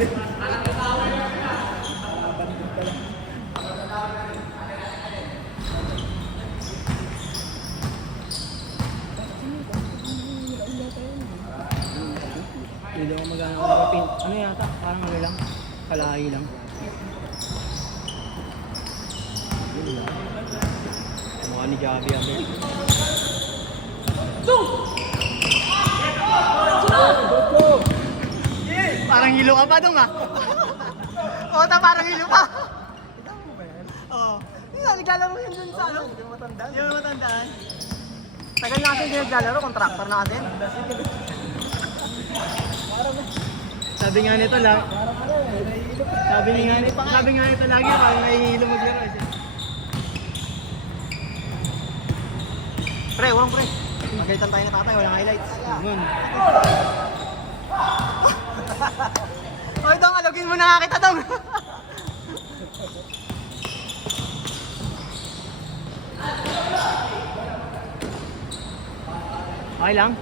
Hindi ako magana. Ano yata? Parang ano lang? Kalahi lang. Mukha ni Javi ang parang hilo ka pa dong ah. Oo, parang hilo pa. Oo. Naglalaro yun dun sa ano? Hindi mo matandaan. Hindi mo matandaan. Tagal na kasi hindi naglalaro, contractor na kasi. Sabi nga nito lang. Sabi nga nito lagi parang nahihilo maglaro eh. Pre, urong pre. Magalitan tayo na tatay, walang highlights. Yun. Oy, dong, alugin mo na nga kita, dong. Okay lang.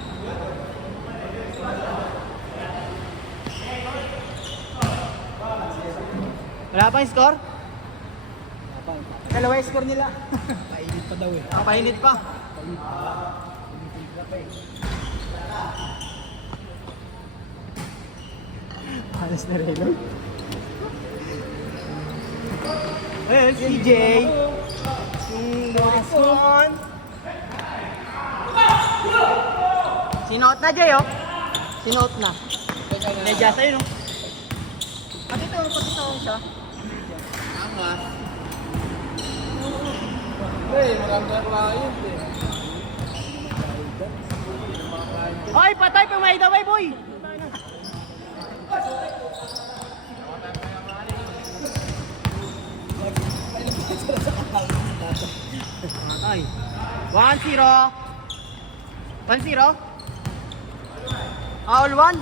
Wala pa yung score? Wala pa. Dalawa yung score nila. Painit pa daw eh. Painit pa. Halos na rin. Well, CJ. Yung last one. Sinuot na, Jay, oh. Sinuot na. Medya sa'yo, no? Patito siya. Tama. Hey, maganda client eh. Hoy, patay pa may daway, boy. Patay. 1-0. 1-0. All 1.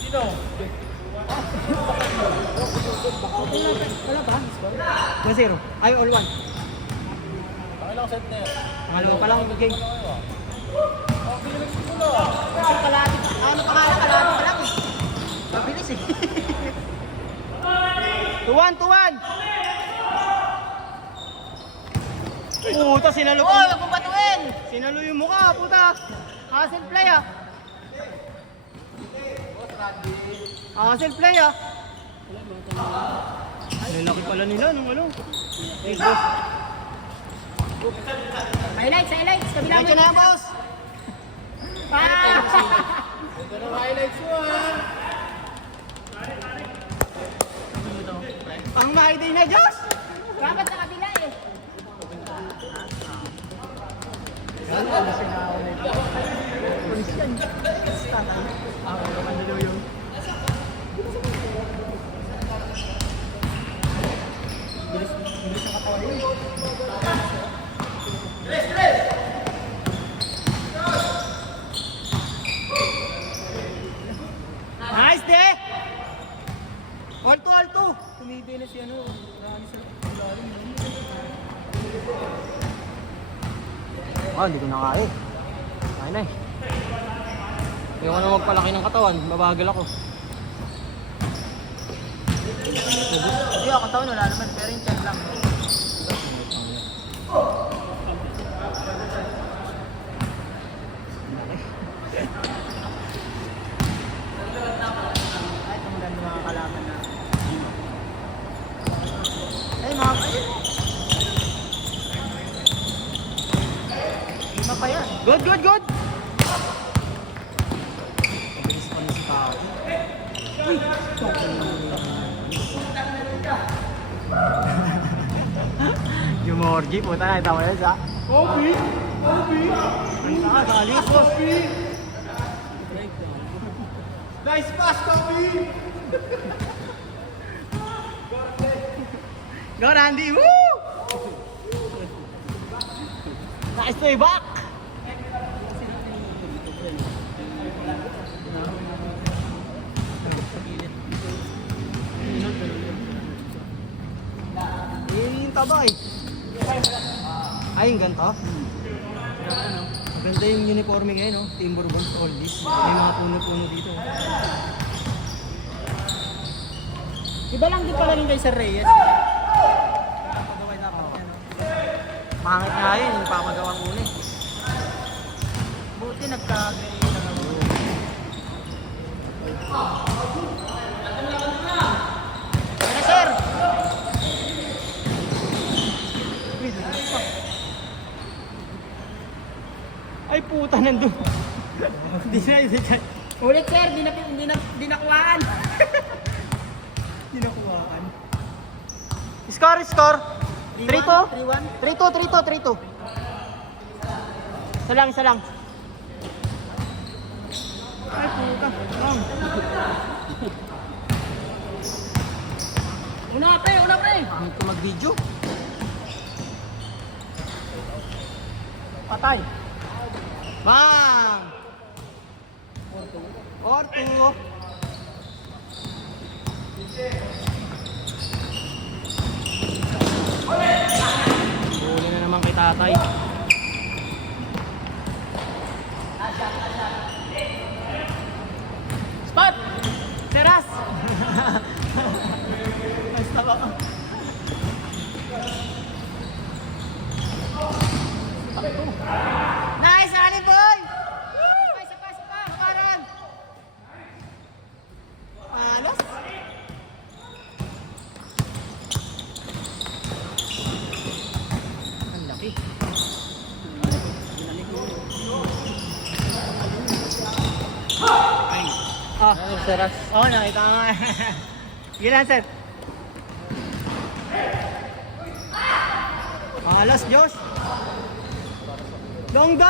Sino? Wala ba? 1-0. Ay, all 1. Pangalang set na yun. Pangalawa pa lang yung game. Kasi kalahati. Ano pangalang kalahati pa lang eh. Mabilis eh. 2-1. Puta, sinalo ko. Oh, huwag mong batuin! Sinalo yung mukha, puta. Hustle play ah. Hustle play ah. Ay, laki pala nila nung ano. Hey, boss. Highlights. Kabila mo na, boss. Ito na highlights mo ha. Ang ma-ID na, Diyos! Dapat sa kabila eh. Nice, de! Alto! Tumibay na si ano. Hindi ko na kaya. Kaya na eh. Ayoko na magpalaki ng katawan. Mabagal ako. Hindi ako katawan. Wala naman. Pero yung chat lang. Ay, ito maganda mga kalaman na. Ay, mga ayun. Lima pa yan. Good! Mabilis pa na si Pao. Uy! Yung Morgie, puta na. Ito mo yun sa... Kobe! Ay, nakakali. Kobe! Nice pass, Kobe! Go, Randy! Woo! Nice to back! Yung tabay. Ay, yung ganito? Maganda Ganda yung uniforme ngayon, no? Team Bourbon Oldies. May mga puno-puno dito. Iba lang din pala rin kay Sir Reyes. Papagaway dapat yan, no? Pangit nga yun, yung papagawang uli. Buti nagka-gray na lang. Ano, sir? Ay puta, nandun. Di na. Ulit, sir. Di nakuhaan. Dinakuhaan. Score. 3-2. 3-1. 3-2. Isa lang. Ay puta. Lang. Una, pre. Hindi ko mag-video. Patay. Bang! 4-2. Huli na naman kay tatay. Spot! Teras! Basta ba? Nice, Ali boy! Isa pa. Karan! Alas. Ang laki. Ay. Ah, Teras. Oh, nakita ko nga. Sige lang, sir. Alas, Josh. Dong! Woo!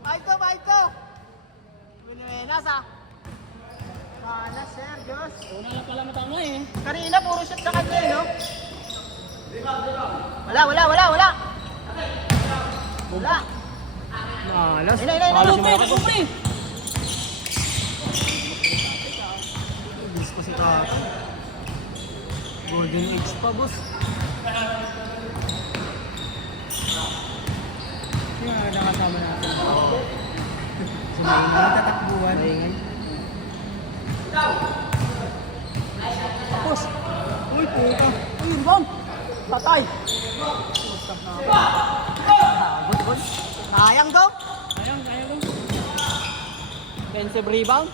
5-2. Buenas, ah. Alas, sir, Josh. Una lang pala matama eh. Kanina, puro shot sa kanya, no? Wala. Alas. Ano, pre? Gusto ko si Tata. Golden Age pa, boss. Yung nakasama natin. Oo. Sumayin na tatakbuhan. Maingay. Tapos. Uy, puta. Uy, bom! Patay! Good. Sayang daw. Sayang. Defensive rebound.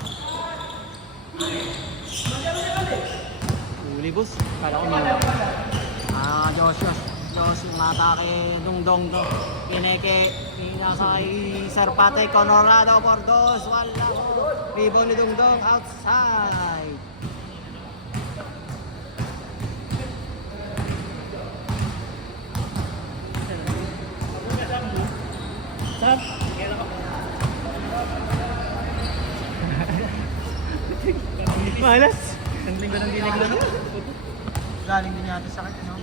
Huli, boss. Kala ko mga. Josh, yung atake Dungdong to. Pineke, pinasa kay Sir Patay Conorado for dos. Wala. Rebound ni Dungdong outside. Saan? Malas. Ang linggo ng dinig na. Galing din yata sa akin, no?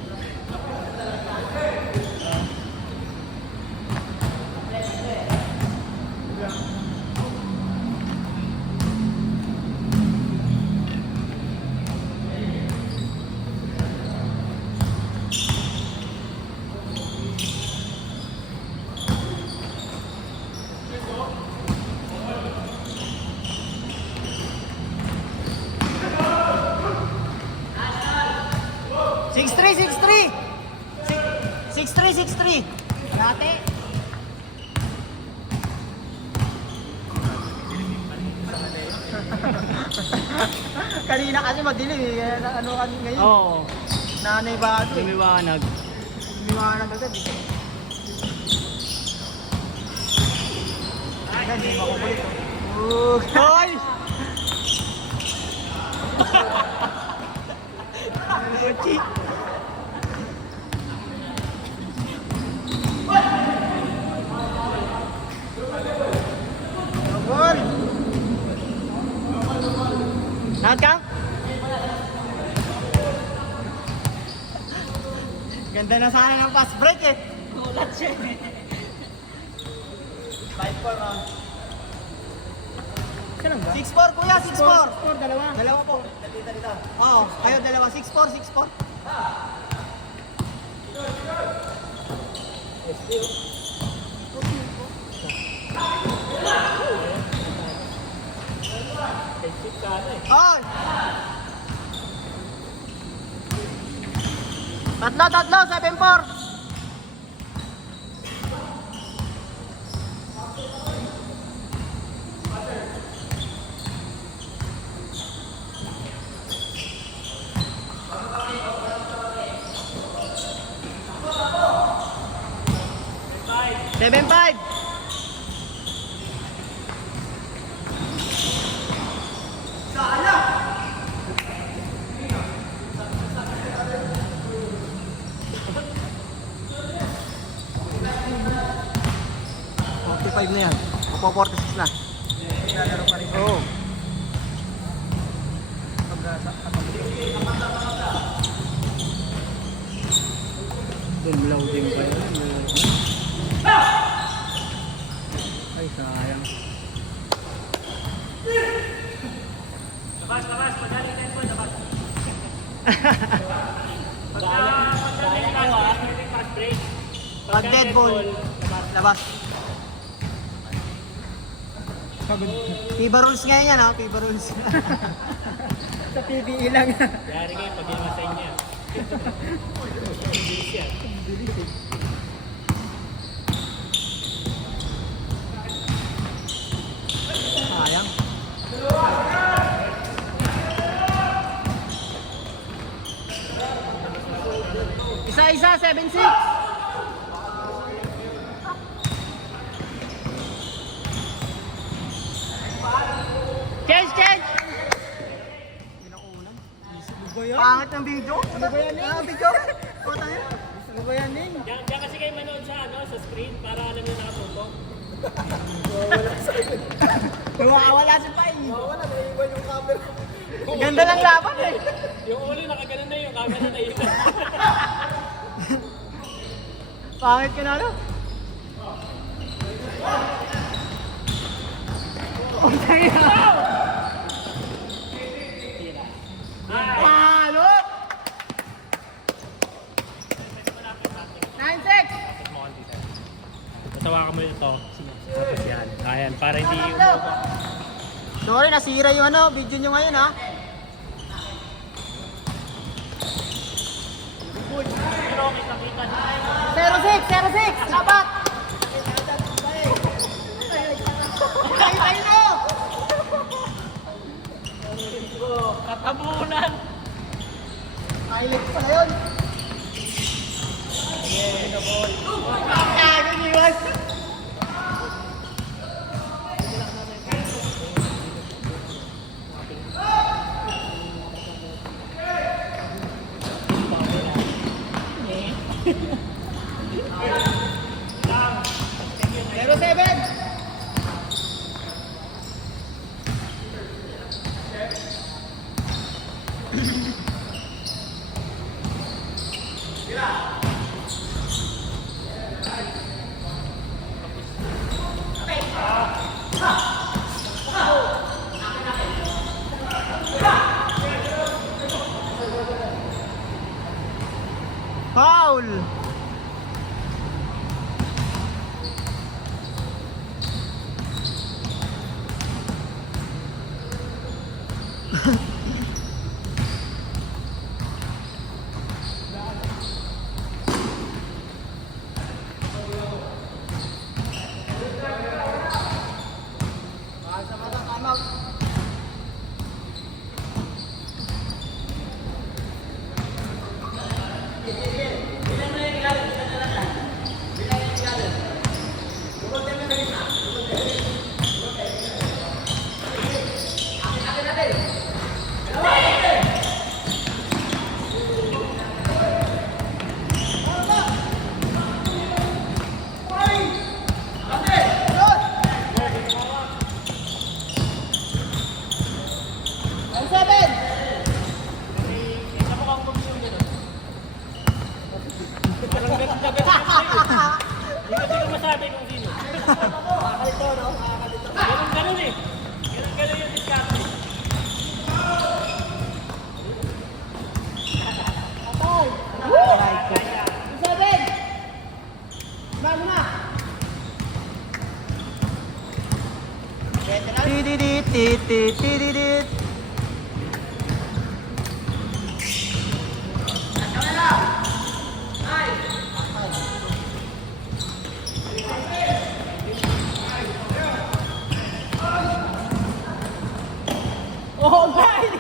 Six three. Dati. Kanina kasi madilim eh. Kaya na, ano kasi ngayon. Oo. Nanay ba ito eh. Lumiwanag. Lumiwanag agad eh. Agad, hindi makukulit. Hoy! Gucci. Gol! Nakakang? Ganda na sana ng fast break eh. Ulat siya eh. 5-4 round. Saan ba? 6-4 kuya, 6-4. Score, dalawa. Dalawa po. Oo, kayo dalawa. 6-4. Ay! Tatlo, 7-4. Seven five. Five na yan. Opo, 46 na. Lalaro pa rin. Oo. Loading pa yun. Ay, sayang. Labas, magaling tayo po, labas. Pag dead ball, labas. FIBA rules ngayon yan, ha? FIBA rules. Sa PBE lang. Yari kayo pag ginawa sa inyo. Bilis yan. Sayang. Isa-isa, 7-6. Change! Pangit ng video. Ano ba yan, Ning? Video? Puta yan. Ano ba yan, Ning? Diyan kasi kayo manood sa screen para alam nyo nakatutok. Wala si Pai. Wala, naiiwan yung camera. Ganda lang laban eh. Yung ulo nakaganon na yung camera na ilan. Pangit ka na, no? Okay na. Palo! 9-6! Matawa ka mo ito. Tapos yan. Ayan, para hindi yung... Sorry, nasira yung video nyo ngayon, ha? Pero kita-kita. 0-6! Labat! Ay mo! Katabunan! Highlight pala yun. Nag-iwan. Zero seven. Foul! Hindi ko masabi kung sino. Ganun eh. Ganun yung discount. Bago na! Tididit, tididit, tididit. Oh, guys!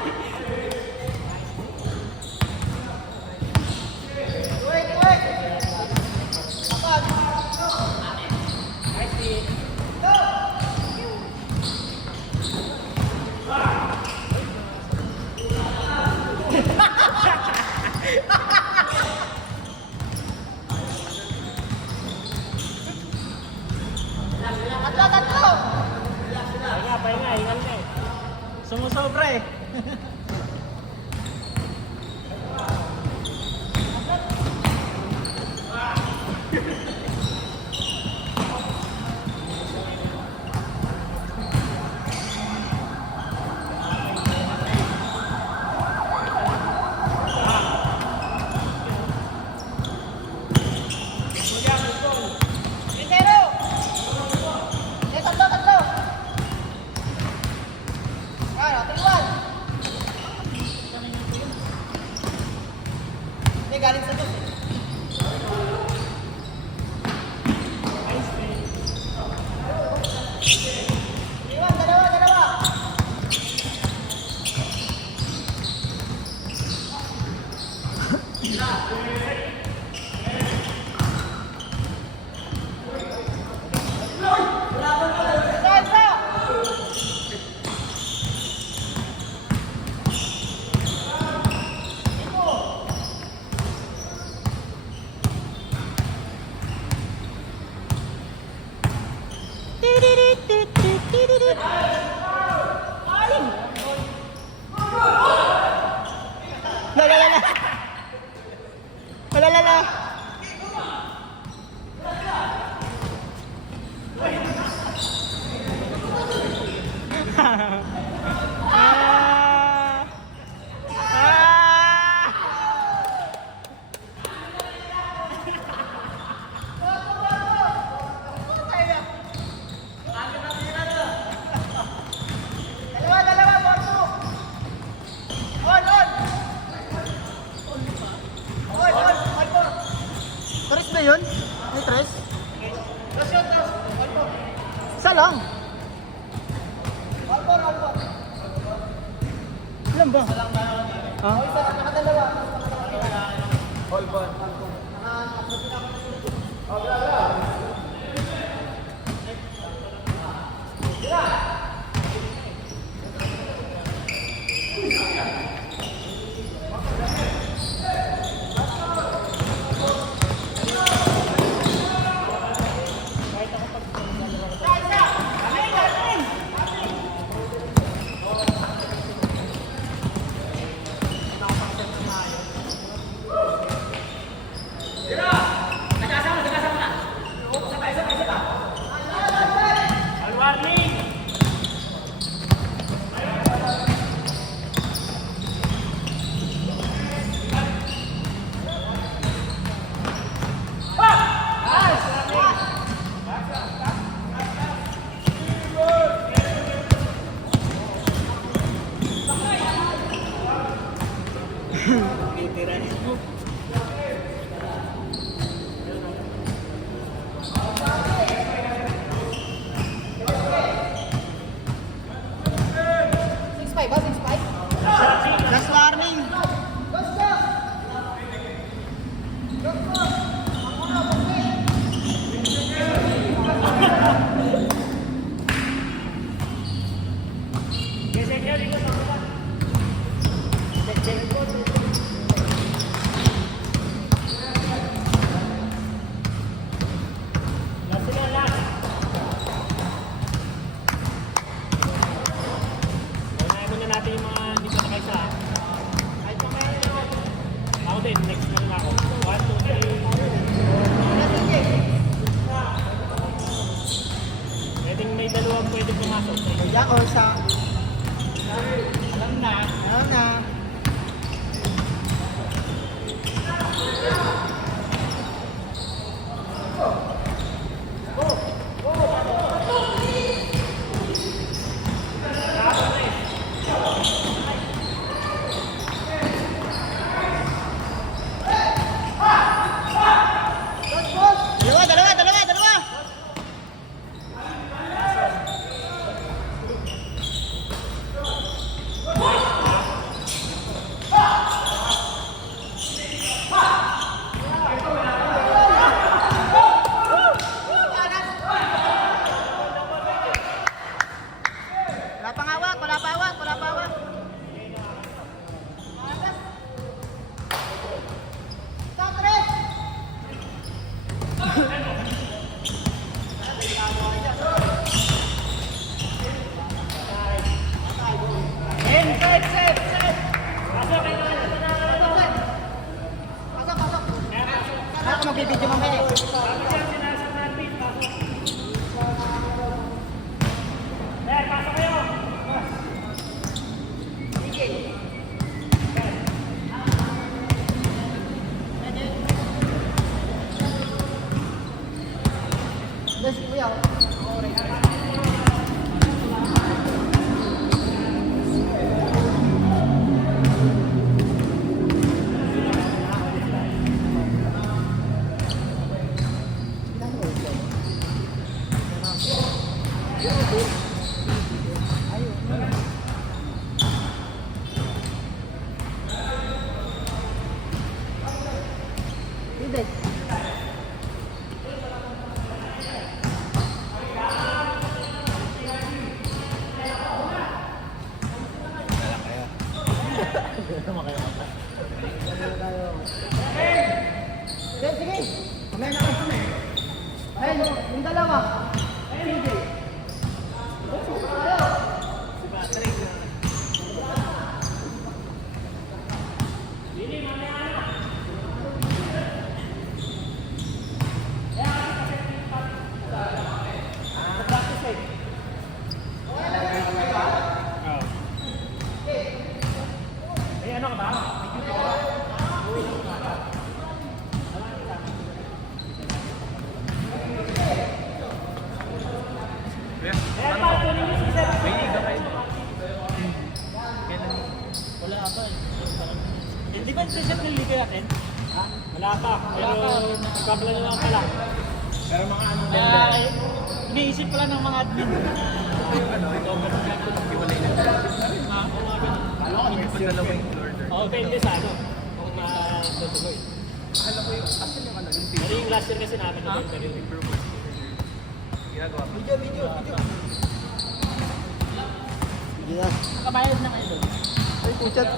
Sumusobra eh. Galing sa dos. Dalawa. Wala. Dalawa, Borso. On. Tres ba yun? May tres? Isa lang. Ilan ba? Ha? Nakadalawa. Last warning. Next lang ako. 1, 2, 3. Pwedeng may dalawang pwede pumasok. Kaya o sa... Alam na. Alam na. Yes, kuya. Hindi. Sige, sige. Kumain na kayo. Ayun, yung dalawa. Sige. May ano ka ba? Wala pa eh. Hindi ba set ng liga natin? Ha? Wala pa. Pero nagkabala na lang pala. Pero mga ano iniisip pala ng mga admin. Oo, pwede sa ano. Kung matutuloy. Alam ko yung, asan yung ano, yung team? Pero yung last year kasi namin na yung improvement. Ginagawa. Video. Sige na. Nakabayad na kayo doon. Ay, puchat.